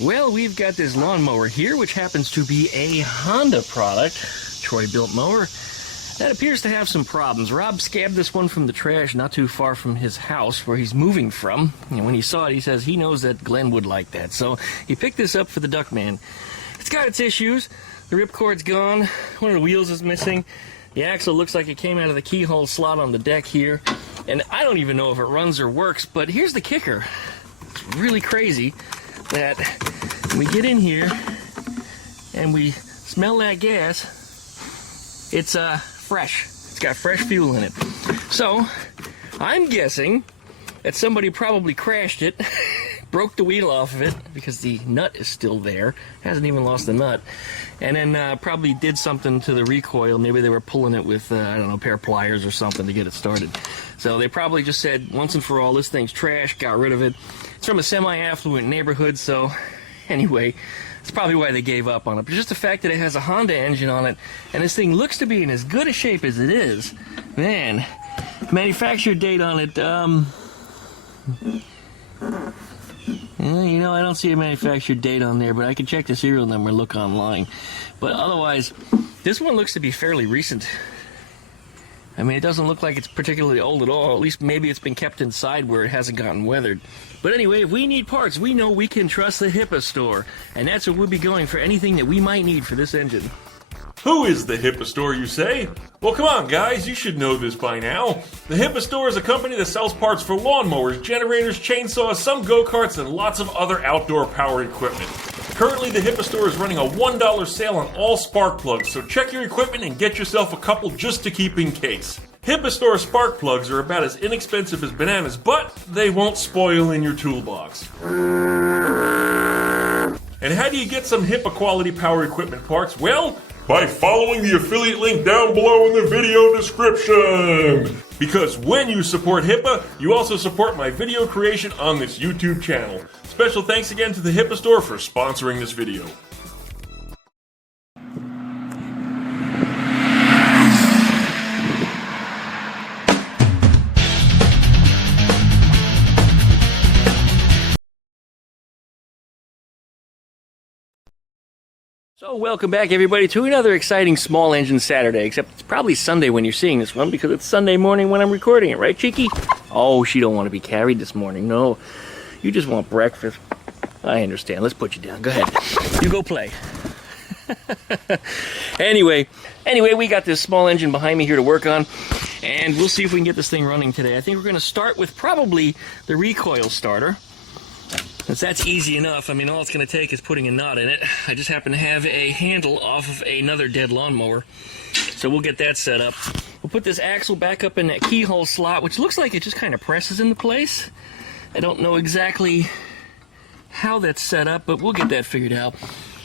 Well, we've got this lawnmower here, which happens to be a Honda product, Troy-built mower, that appears to have some problems. Rob scabbed this one from the trash not too far from his house where he's moving from. And when he saw it, he says he knows that Glenn would like that. So he picked this up for the Duckman. It's got its issues. The ripcord's gone. One of the wheels is missing. The axle looks like it came out of the keyhole slot on the deck here. And I don't even know if it runs or works, but here's the kicker. It's really crazy that when we get in here and we smell that gas, it's fresh. It's got fresh fuel in it. So I'm guessing that somebody probably crashed it, broke the wheel off of it because the nut is still there, hasn't even lost the nut, and then probably did something to the recoil. Maybe they were pulling it with I don't know, a pair of pliers or something to get it started. So they probably just said once and for all, this thing's trash, got rid of it. It's from a semi-affluent neighborhood, so anyway, that's probably why they gave up on it. But just the fact that it has a Honda engine on it, and this thing looks to be in as good a shape as it is, man, manufacture date on it, you know, I don't see a manufacturer date on there, but I can check the serial number and look online. But otherwise, this one looks to be fairly recent. I mean, it doesn't look like it's particularly old at all. At least maybe it's been kept inside where it hasn't gotten weathered. But anyway, if we need parts, we know we can trust the HIPA Store. And that's where we'll be going for anything that we might need for this engine. Who is the HIPA Store, you say? Well, come on, guys, you should know this by now. The HIPA Store is a company that sells parts for lawnmowers, generators, chainsaws, some go-karts, and lots of other outdoor power equipment. Currently, the HIPA Store is running a $1 sale on all spark plugs, so check your equipment and get yourself a couple just to keep in case. HIPA Store spark plugs are about as inexpensive as bananas, but they won't spoil in your toolbox. And how do you get some HIPA quality power equipment parts? Well, by following the affiliate link down below in the video description. Because when you support HIPA, you also support my video creation on this YouTube channel. Special thanks again to the HIPA Store for sponsoring this video. So welcome back everybody to another exciting small engine Saturday, except it's probably Sunday when you're seeing this one because it's Sunday morning when I'm recording it, right, Cheeky? Oh, she don't want to be carried this morning. No, you just want breakfast. I understand. Let's put you down. Go ahead. You go play. Anyway, we got this small engine behind me here to work on, and we'll see if we can get this thing running today. I think we're going to start with probably the recoil starter. Since that's easy enough, I mean, all it's going to take is putting a knot in it. I just happen to have a handle off of another dead lawnmower, so we'll get that set up. We'll put this axle back up in that keyhole slot, which looks like it just kind of presses into place. I don't know exactly how that's set up, but we'll get that figured out.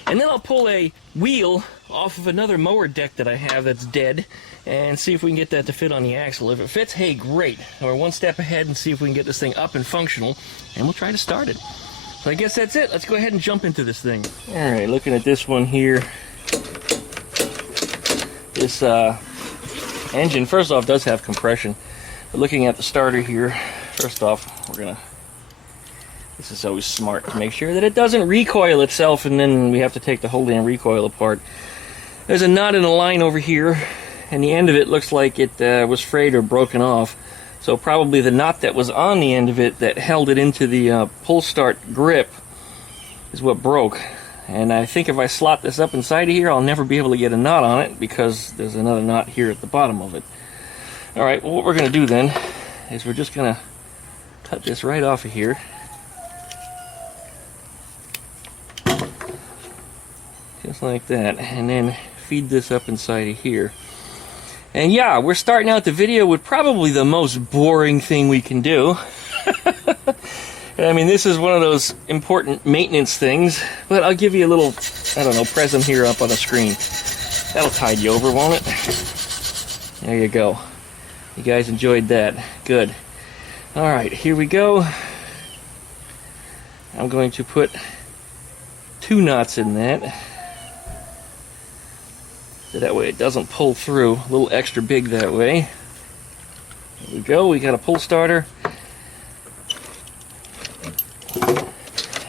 And then I'll pull a wheel off of another mower deck that I have that's dead and see if we can get that to fit on the axle. If it fits, hey, great. We're one step ahead and see if we can get this thing up and functional, and we'll try to start it. So I guess that's it. Let's go ahead and jump into this thing. All right, looking at this one here. This engine, first off, does have compression. But looking at the starter here, first off, this is always smart to make sure that it doesn't recoil itself, and then we have to take the whole damn recoil apart. There's a knot in a line over here, and the end of it looks like it was frayed or broken off. So probably the knot that was on the end of it that held it into the pull start grip is what broke. And I think if I slot this up inside of here, I'll never be able to get a knot on it because there's another knot here at the bottom of it. Alright, well, what we're going to do then is we're just going to cut this right off of here. Just like that. And then feed this up inside of here. And yeah, we're starting out the video with probably the most boring thing we can do. I mean, this is one of those important maintenance things, but I'll give you a little, I don't know, present here up on the screen. That'll tide you over, won't it? There you go. You guys enjoyed that. Good. Alright, here we go. I'm going to put 2 knots in that. So that way it doesn't pull through. A little extra big that way. There we go. We got a pull starter.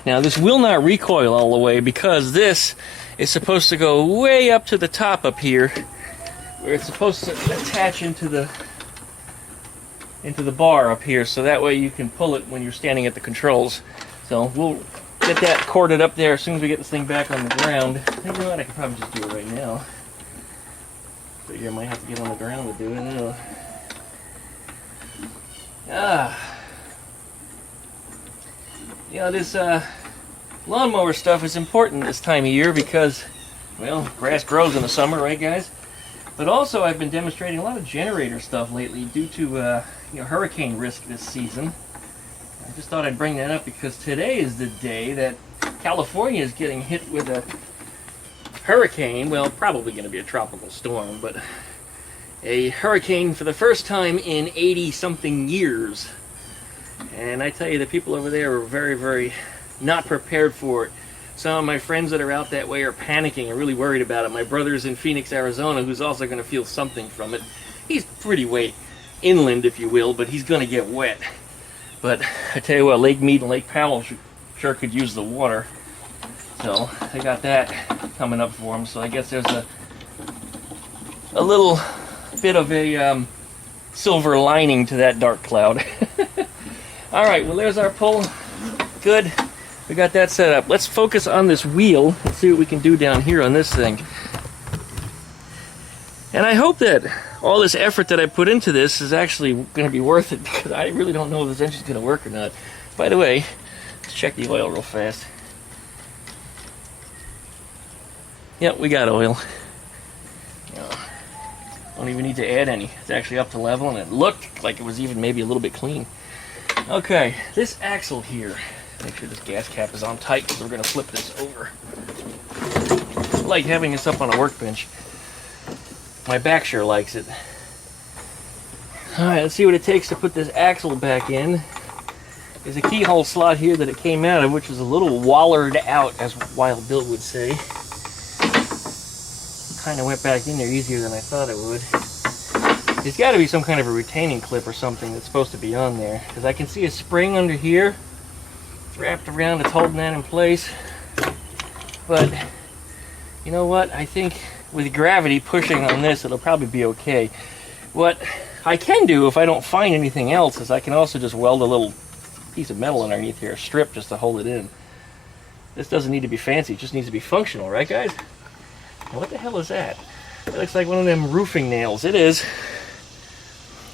Now this will not recoil all the way because this is supposed to go way up to the top up here, where it's supposed to attach into the bar up here, so that way you can pull it when you're standing at the controls. So we'll get that corded up there as soon as we get this thing back on the ground. You know what, I can probably just do it right now. Figure I might have to get on the ground to do it now. You know, this lawnmower stuff is important this time of year because, well, grass grows in the summer, right guys? But also I've been demonstrating a lot of generator stuff lately due to hurricane risk this season. I just thought I'd bring that up because today is the day that California is getting hit with a hurricane. Well, probably going to be a tropical storm, but a hurricane for the first time in 80-something years. And I tell you, the people over there are very, very not prepared for it. Some of my friends that are out that way are panicking and really worried about it. My brother's in Phoenix, Arizona, who's also going to feel something from it. He's pretty way inland, if you will, but he's going to get wet. But I tell you what, Lake Mead and Lake Powell sure could use the water. So I got that coming up for them. So I guess there's a little bit of a silver lining to that dark cloud. All right, well, there's our pull. Good. We got that set up. Let's focus on this wheel and see what we can do down here on this thing. And I hope that all this effort that I put into this is actually going to be worth it, because I really don't know if this engine's going to work or not. By the way, let's check the oil real fast. Yep, we got oil. Don't even need to add any. It's actually up to level, and it looked like it was even maybe a little bit clean. Okay, this axle here. Make sure this gas cap is on tight because we're going to flip this over. I like having this up on a workbench. My back sure likes it. Alright, let's see what it takes to put this axle back in. There's a keyhole slot here that it came out of, which was a little wallered out, as Wild Bill would say. Kind of went back in there easier than I thought it would. There's got to be some kind of a retaining clip or something that's supposed to be on there, because I can see a spring under here. It's wrapped around, it's holding that in place. But you know what? I think with gravity pushing on this, it'll probably be okay. What I can do if I don't find anything else is I can also just weld a little piece of metal underneath here, a strip just to hold it in. This doesn't need to be fancy, it just needs to be functional, right guys? Now, what the hell is that? It looks like one of them roofing nails. It is.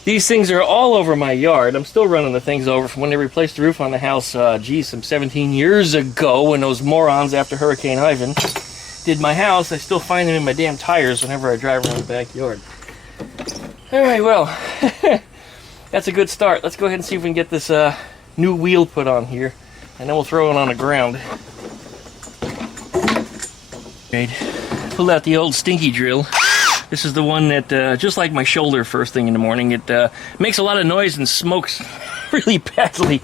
These things are all over my yard. I'm still running the things over from when they replaced the roof on the house, some 17 years ago, when those morons after Hurricane Ivan did my house. I still find them in my damn tires whenever I drive around the backyard. Alright, well, that's a good start. Let's go ahead and see if we can get this new wheel put on here, and then we'll throw it on the ground. Right. Pull out the old stinky drill. This is the one that, just like my shoulder first thing in the morning, it makes a lot of noise and smokes really badly.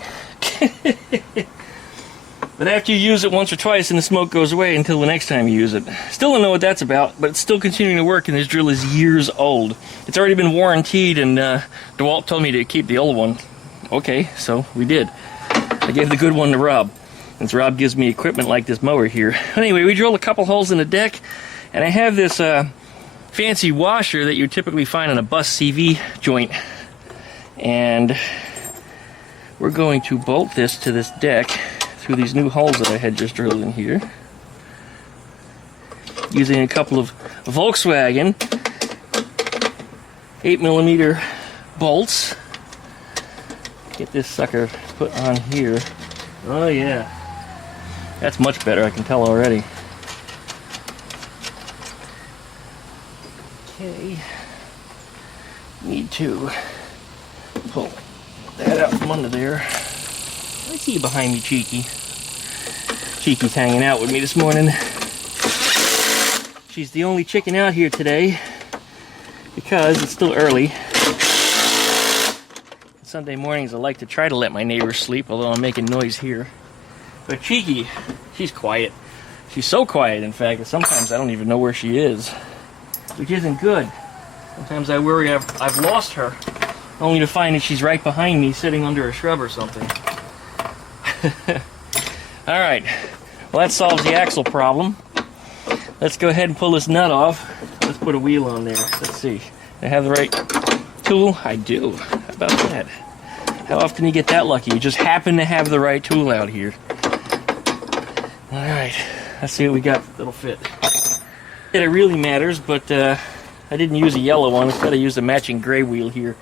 But after you use it once or twice, and the smoke goes away until the next time you use it. Still don't know what that's about, but it's still continuing to work, and this drill is years old. It's already been warranted, and DeWalt told me to keep the old one. Okay, so we did. I gave the good one to Rob, since Rob gives me equipment like this mower here. Anyway, we drilled a couple holes in the deck, and I have this fancy washer that you typically find on a bus CV joint, and we're going to bolt this to this deck through these new holes that I had just drilled in here, using a couple of Volkswagen 8mm bolts. Get this sucker put on here. Oh yeah, that's much better, I can tell already. Okay, need to pull that out from under there. I see you behind me, Cheeky. Cheeky's hanging out with me this morning. She's the only chicken out here today because it's still early. Sunday mornings I like to try to let my neighbors sleep, although I'm making noise here. But Cheeky, she's quiet. She's so quiet, in fact, that sometimes I don't even know where she is, which isn't good. Sometimes I worry I've lost her, only to find that she's right behind me sitting under a shrub or something. Alright, well that solves the axle problem. Let's go ahead and pull this nut off. Let's put a wheel on there. Let's see. Do I have the right tool? I do. How about that? How often do you get that lucky? You just happen to have the right tool out here. Alright, let's see what we got that'll fit. It really matters, but I didn't use a yellow one. Instead I used a matching gray wheel here.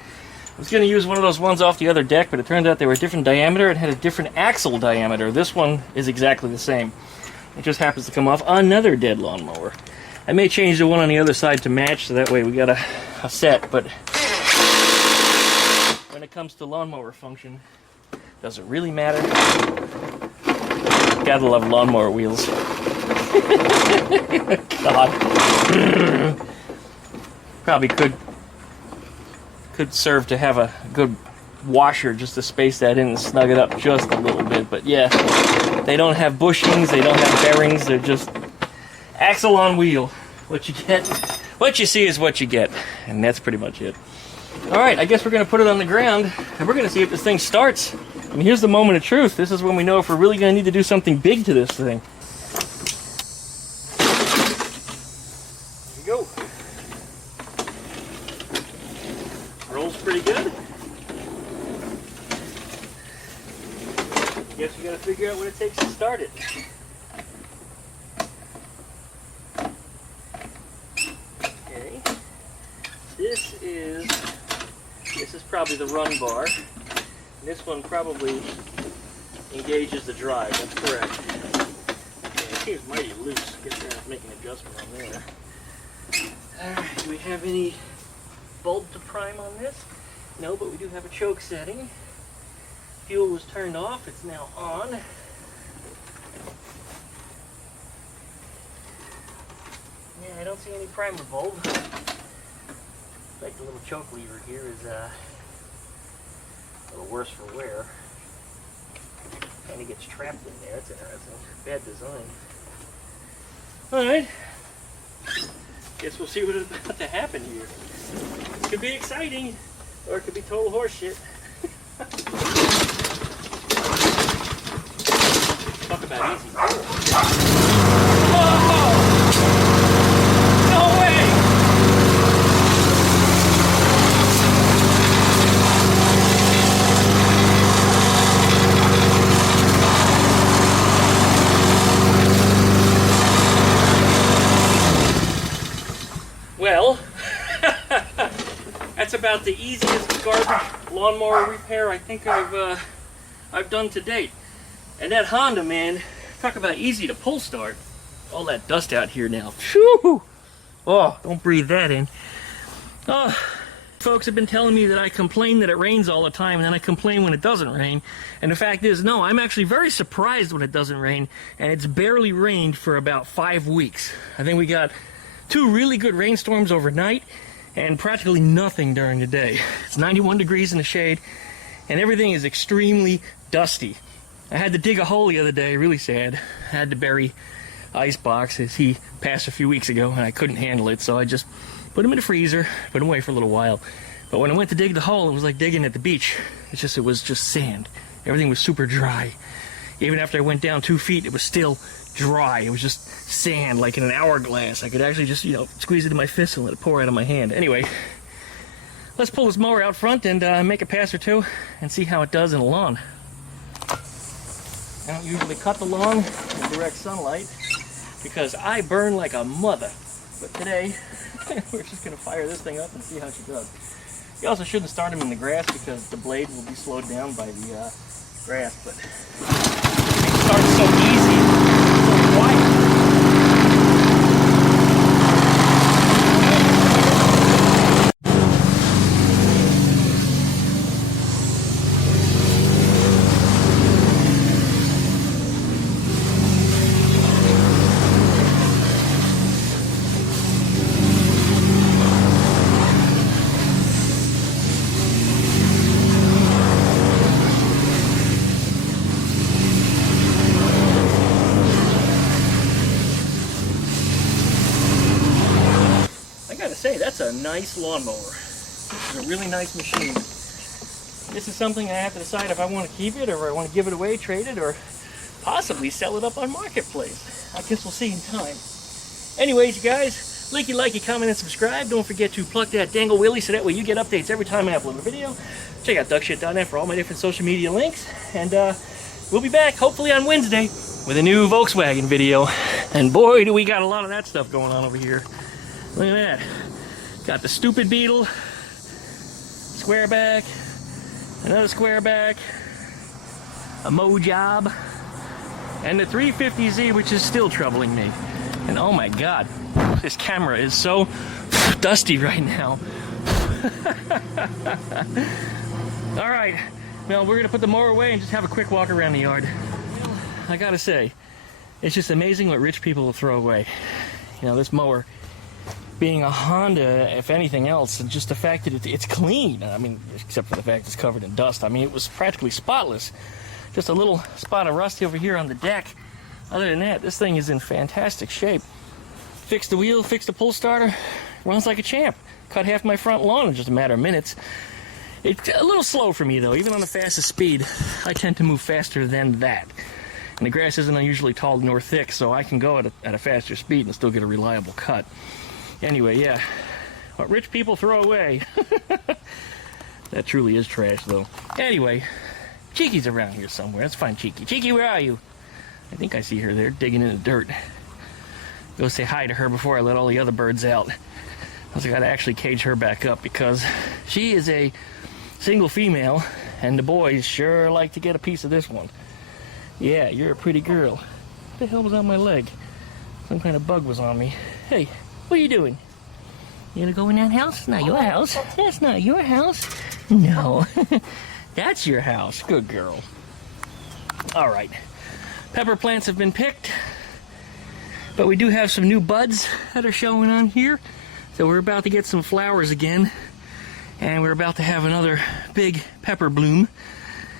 I was going to use one of those ones off the other deck, but it turned out they were a different diameter and had a different axle diameter. This one is exactly the same. It just happens to come off another dead lawnmower. I may change the one on the other side to match, so that way we got a set, but when it comes to lawnmower function, does it really matter? Gotta love lawnmower wheels. God. Probably could serve to have a good washer just to space that in and snug it up just a little bit, but yeah, they don't have bushings, they don't have bearings, they're just axle on wheel. What you get, what you see is what you get, and that's pretty much it. Alright, I guess we're going to put it on the ground, and we're going to see if this thing starts. I mean, here's the moment of truth. This is when we know if we're really going to need to do something big to this thing. Here we go. Rolls pretty good. Guess we got to figure out what it takes to start it. Okay. This is probably the run bar. And this one probably engages the drive. That's correct. Okay, it seems mighty loose. Guess we're going to make an adjustment on there. Alright, do we have any bulb to prime on this? No, but we do have a choke setting. Fuel was turned off, it's now on. Yeah, I don't see any primer bulb. Like the little choke lever here is a little worse for wear. Kind of gets trapped in there, it's interesting. Bad design. Alright. Guess we'll see what is about to happen here. It could be exciting, or it could be total horseshit. Talk about easy. Whoa! No way! Well, that's about the easiest garbage lawnmower repair I think I've done to date. And that Honda, man, talk about easy to pull start. All that dust out here now. Phew! Oh, don't breathe that in. Oh, folks have been telling me that I complain that it rains all the time, and then I complain when it doesn't rain. And the fact is, no, I'm actually very surprised when it doesn't rain, and it's barely rained for about 5 weeks. I think we got 2 really good rainstorms overnight, and practically nothing during the day. It's 91 degrees in the shade, and everything is extremely dusty. I had to dig a hole the other day, really sad. I had to bury Icebox as he passed a few weeks ago, and I couldn't handle it, so I just put him in the freezer, put him away for a little while. But when I went to dig the hole, it was like digging at the beach. It was just sand. Everything was super dry. Even after I went down 2 feet, it was still dry. It was just sand, like in an hourglass. I could actually just, squeeze it in my fist and let it pour out of my hand. Anyway, let's pull this mower out front and make a pass or two and see how it does in the lawn. I don't usually cut the lawn in direct sunlight because I burn like a mother. But today, we're just going to fire this thing up and see how she does. You also shouldn't start them in the grass because the blade will be slowed down by the grass. But it starts so easy, so quiet. That's a nice lawnmower. This is a really nice machine. This is something I have to decide if I want to keep it or if I want to give it away, trade it, or possibly sell it up on Marketplace. I guess we'll see in time. Anyways, you guys, like, comment, and subscribe. Don't forget to pluck that dangle wheelie so that way you get updates every time I upload a video. Check out duckshit.net for all my different social media links. And we'll be back, hopefully on Wednesday, with a new Volkswagen video. And boy, do we got a lot of that stuff going on over here. Look at that. Got the stupid Beetle, square back, another square back, a Mow job, and the 350Z, which is still troubling me. And oh my god, this camera is so dusty right now. Alright, well, we're gonna put the mower away and just have a quick walk around the yard. Well, I gotta say, it's just amazing what rich people will throw away. You know, this mower being a Honda, if anything else, and just the fact that it's clean. I mean, except for the fact it's covered in dust. I mean, it was practically spotless. Just a little spot of rust over here on the deck. Other than that, this thing is in fantastic shape. Fixed the wheel, fixed the pull starter, runs like a champ. Cut half my front lawn in just a matter of minutes. It's a little slow for me though, even on the fastest speed. I tend to move faster than that. And the grass isn't unusually tall nor thick, so I can go at a faster speed and still get a reliable cut. Anyway, yeah, what rich people throw away. That truly is trash though. Anyway, Cheeky's around here somewhere. Let's find Cheeky. Cheeky, where are you? I think I see her there, digging in the dirt. Go say hi to her before I let all the other birds out. I gotta actually cage her back up because she is a single female, and the boys sure like to get a piece of this one. Yeah, you're a pretty girl. What the hell was on my leg? Some kind of bug was on me. Hey, what are you doing? You gonna go in that house? It's not your house. That's not your house. No. That's your house. Good girl. All right. Pepper plants have been picked, but we do have some new buds that are showing on here. So we're about to get some flowers again, and we're about to have another big pepper bloom.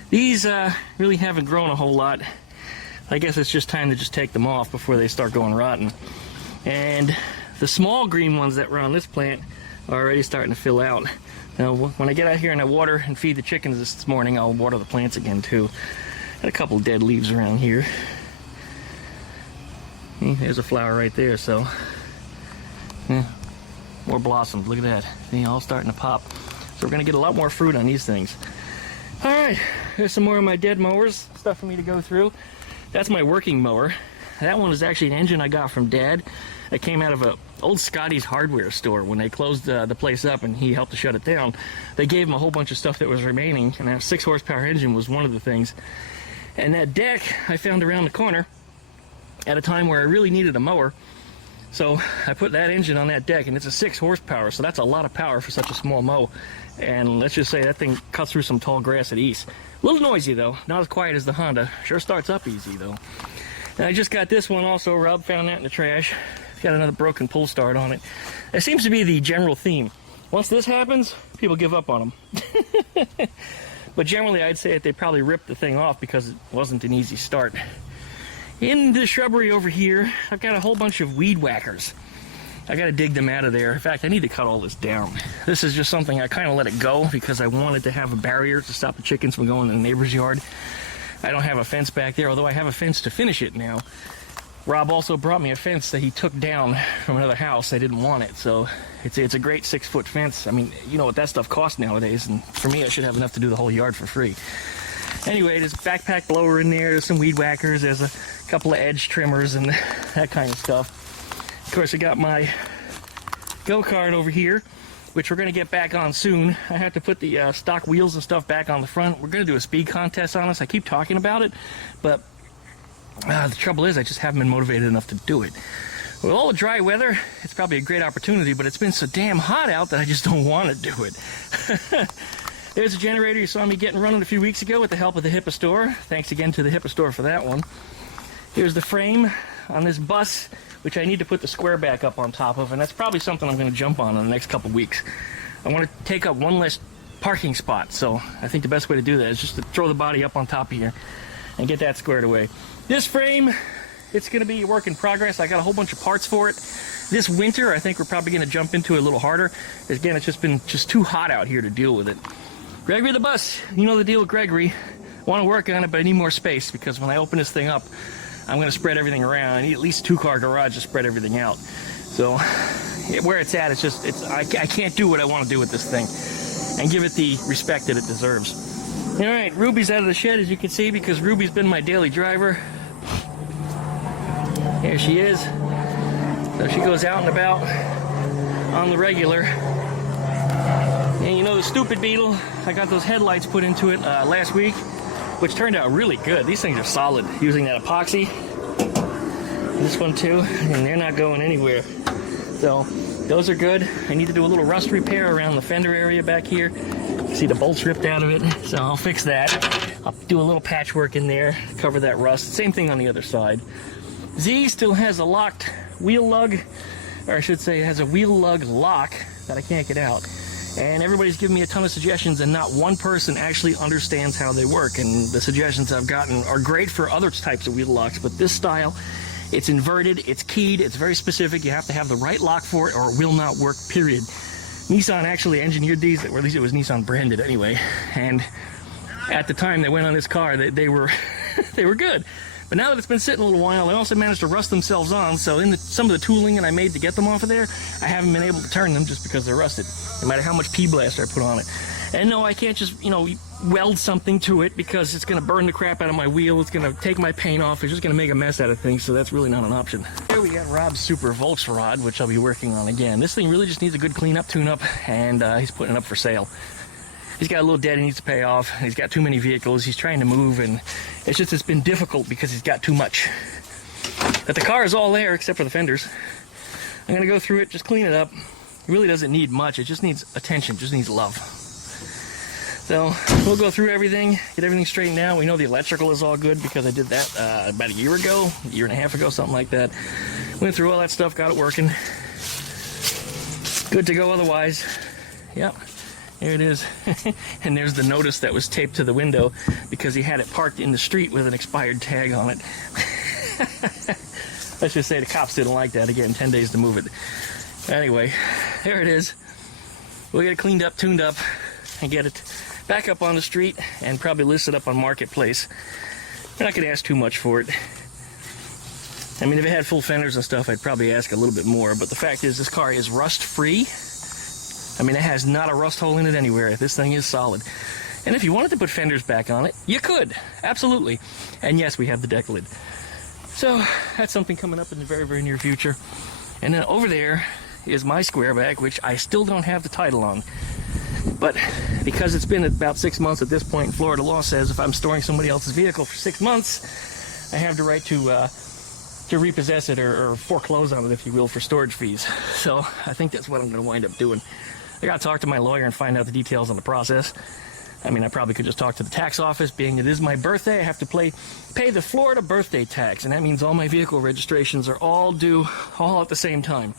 These really haven't grown a whole lot. I guess it's just time to just take them off before they start going rotten. And the small green ones that were on this plant are already starting to fill out. Now, when I get out here and I water and feed the chickens this morning, I'll water the plants again too. Got a couple dead leaves around here. There's a flower right there, so yeah, more blossoms. Look at that. They all starting to pop. So we're gonna get a lot more fruit on these things. All right, there's some more of my dead mowers, stuff for me to go through. That's my working mower. That one is actually an engine I got from Dad. It came out of a old Scotty's hardware store. When they closed the place up and he helped to shut it down, they gave him a whole bunch of stuff that was remaining, and that 6 horsepower engine was one of the things. And that deck I found around the corner at a time where I really needed a mower. So I put that engine on that deck, and it's a 6 horsepower, so that's a lot of power for such a small mow. And let's just say that thing cuts through some tall grass at ease. A little noisy though, not as quiet as the Honda. Sure starts up easy though. And I just got this one also. Rob found that in the trash. It's got another broken pull start on it. It seems to be the general theme. Once this happens, people give up on them. But generally, I'd say that they probably ripped the thing off because it wasn't an easy start. In the shrubbery over here, I've got a whole bunch of weed whackers. I gotta dig them out of there. In fact, I need to cut all this down. This is just something I kind of let it go because I wanted to have a barrier to stop the chickens from going in the neighbor's yard. I don't have a fence back there, although I have a fence to finish it now. Rob also brought me a fence that he took down from another house. I didn't want it, so it's a great 6-foot fence. I mean, you know what that stuff costs nowadays, and for me, I should have enough to do the whole yard for free. Anyway, there's a backpack blower in there, there's some weed whackers, there's a couple of edge trimmers and that kind of stuff. Of course, I got my go-kart over here, which we're going to get back on soon. I have to put the stock wheels and stuff back on the front. We're going to do a speed contest on this. I keep talking about it, but the trouble is I just haven't been motivated enough to do it. With all the dry weather, it's probably a great opportunity, but it's been so damn hot out that I just don't want to do it. There's a generator you saw me getting running a few weeks ago with the help of the HIPA Store. Thanks again to the HIPA Store for that one. Here's the frame on this bus, which I need to put the square back up on top of, and that's probably something I'm going to jump on in the next couple weeks. I want to take up one less parking spot, so I think the best way to do that is just to throw the body up on top of here and get that squared away. This frame, it's going to be a work in progress. I got a whole bunch of parts for it. This winter, I think we're probably going to jump into it a little harder. Again, it's just been too hot out here to deal with it. Gregory the bus, you know the deal with Gregory. Want to work on it, but I need more space because when I open this thing up, I'm going to spread everything around. I need at least a 2-car garage to spread everything out. So where it's at, I can't do what I want to do with this thing and give it the respect that it deserves. All right, Ruby's out of the shed, as you can see, because Ruby's been my daily driver. Here she is. So she goes out and about on the regular. And you know the stupid Beetle, I got those headlights put into it last week, which turned out really good. These things are solid using that epoxy. This one too, and they're not going anywhere. So those are good. I need to do a little rust repair around the fender area back here. See the bolts ripped out of it, so I'll fix that. I'll do a little patchwork in there, cover that rust. Same thing on the other side. Z still has a locked wheel lug, or I should say has a wheel lug lock that I can't get out. And everybody's given me a ton of suggestions, and not one person actually understands how they work. And the suggestions I've gotten are great for other types of wheel locks, but this style, it's inverted, it's keyed, it's very specific. You have to have the right lock for it or it will not work, period. Nissan actually engineered these, or at least it was Nissan branded anyway. And at the time they went on this car, they were they were good. But now that it's been sitting a little while, they also managed to rust themselves on. So in some of the tooling that I made to get them off of there, I haven't been able to turn them just because they're rusted, no matter how much P-Blaster I put on it. And no, I can't just, you know, weld something to it because it's going to burn the crap out of my wheel. It's going to take my paint off. It's just going to make a mess out of things, so that's really not an option. Here we got Rob's Super Volks rod, which I'll be working on again. This thing really just needs a good cleanup, tune-up, and he's putting it up for sale. He's got a little debt he needs to pay off. He's got too many vehicles. He's trying to move, and it's been difficult because he's got too much. But the car is all there except for the fenders. I'm going to go through it, just clean it up. It really doesn't need much. It just needs attention, just needs love. So we'll go through everything, get everything straightened out. We know the electrical is all good because I did that about a year and a half ago, something like that. Went through all that stuff, got it working. Good to go otherwise. Yep. There it is. And there's the notice that was taped to the window because he had it parked in the street with an expired tag on it. Let's just say the cops didn't like that. Again, 10 days to move it. Anyway, there it is. We'll get it cleaned up, tuned up, and get it back up on the street and probably list it up on Marketplace. We're not going to ask too much for it. I mean, if it had full fenders and stuff, I'd probably ask a little bit more. But the fact is, this car is rust-free. I mean, it has not a rust hole in it anywhere. This thing is solid. And if you wanted to put fenders back on it, you could. Absolutely. And yes, we have the deck lid. So that's something coming up in the very, very near future. And then over there is my square bag, which I still don't have the title on. But because it's been about 6 months at this point, Florida law says if I'm storing somebody else's vehicle for 6 months, I have the right to repossess it or foreclose on it, if you will, for storage fees. So I think that's what I'm going to wind up doing. I got to talk to my lawyer and find out the details on the process. I mean, I probably could just talk to the tax office. Being it is my birthday, I have to pay the Florida birthday tax, and that means all my vehicle registrations are all due all at the same time.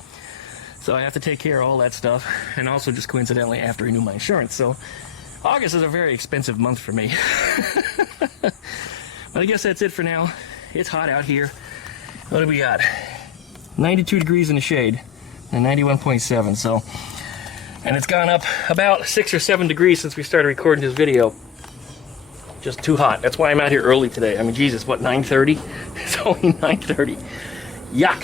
So I have to take care of all that stuff, and also just coincidentally after I renew my insurance. So August is a very expensive month for me. But I guess that's it for now. It's hot out here. What do we got? 92 degrees in the shade and 91.7. So, and it's gone up about 6 or 7 degrees since we started recording this video. Just too hot. That's why I'm out here early today. I mean, Jesus, what, 9:30? It's only 9:30. Yuck.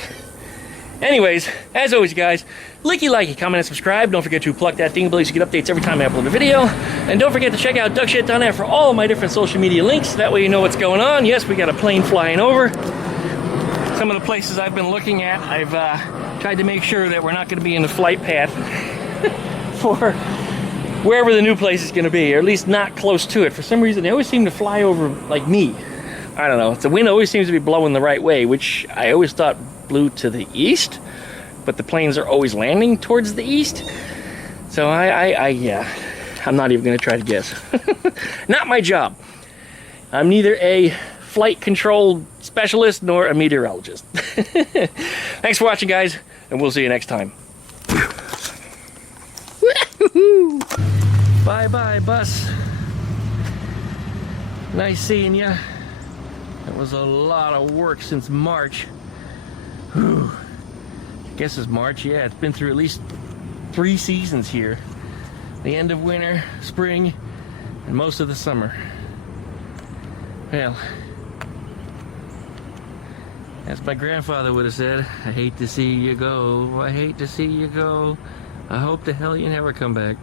Anyways, as always, you guys, likey, comment, and subscribe. Don't forget to pluck that ding bell so you get updates every time I upload a video. And don't forget to check out duckshit.net for all of my different social media links. That way you know what's going on. Yes, we got a plane flying over. Some of the places I've been looking at, I've tried to make sure that we're not going to be in the flight path for wherever the new place is going to be, or at least not close to it. For some reason, they always seem to fly over like me. I don't know. The wind always seems to be blowing the right way, which I always thought blew to the east, but the planes are always landing towards the east. So yeah, I'm not even going to try to guess. Not my job. I'm neither a flight control specialist nor a meteorologist. Thanks for watching, guys, and we'll see you next time. Bye-bye, bus. Nice seeing ya. It was a lot of work since March. Whew. I guess it's March. Yeah, it's been through at least 3 seasons here. The end of winter, spring, and most of the summer. Well, as my grandfather would have said, I hate to see you go. I hate to see you go. I hope to hell you never come back.